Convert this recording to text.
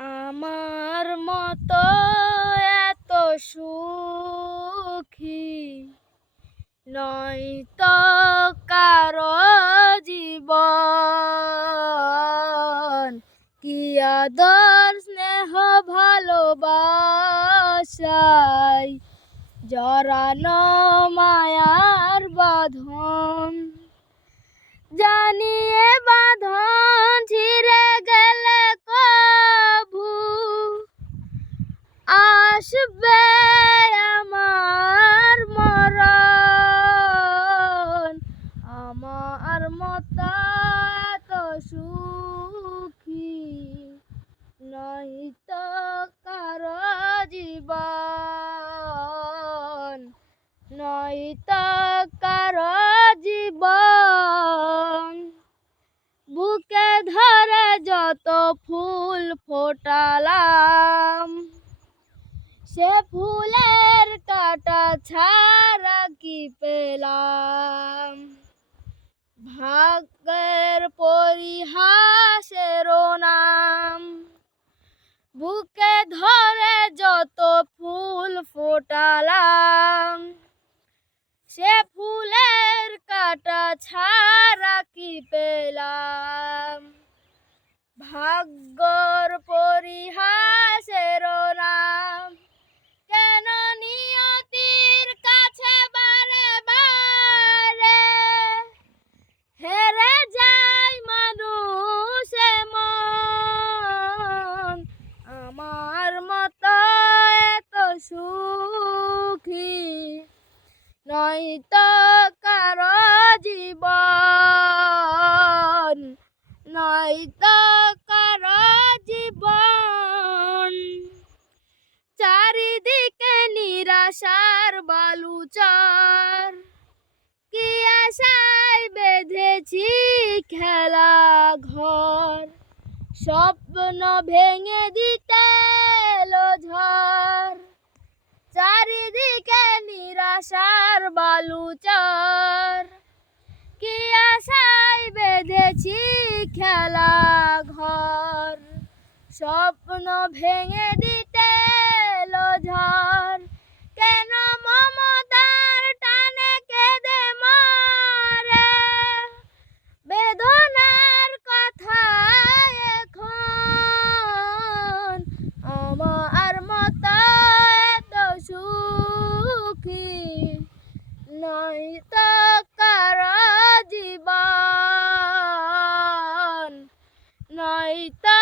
আমার মতো এত সুখী নয়তো কারো জীবন, কি আদর স্নেহ ভালোবাসায় জড়ানো মায়ার বাঁধন। জানিয়ে বাঁধন ছিঁড়ে গেলে কভু আসবে আমার মরণ। আমার মতো এত সুখী নয়তো কারো জীবন, নয়তো কারো জীবন। বুকে ধরে যত ফুল ফোটালাম, সে ফুলের কাঁটা ছাড়া কি পেলাম? ভাগ্যের পরিহাসের নাম। বুকে ধরে যত ফুল ফোটালাম, সে ফুলের কাঁটা ছাড়া কি পেলাম? ভাগ্যর পরিহাসের নাম। কেন নিয়তির কাছে বারে বারে হেরে যায় মানুষ এমন? আমার মতো এত সুখী নয়তো কারো জীবন, নয়তো কারো জীবন। চারিদিকে নিরাশার বালুচর, কি আশায় বেঁধেছি খেলা ঘর। স্বপ্ন ভেঙে দিতে এলো ঝড়, চারিদিকে নিরাশার বালুচর। কি আশায় বেঁধেছি খেলা ঘর, স্বপ্ন ভেঙে দিতে এলো ঝড়। কেন মমতার টানে কেঁদে মরে বেদনার কথা এখন? আমার মতো এত সুখী নয়তো কারো জীবন, নয়তো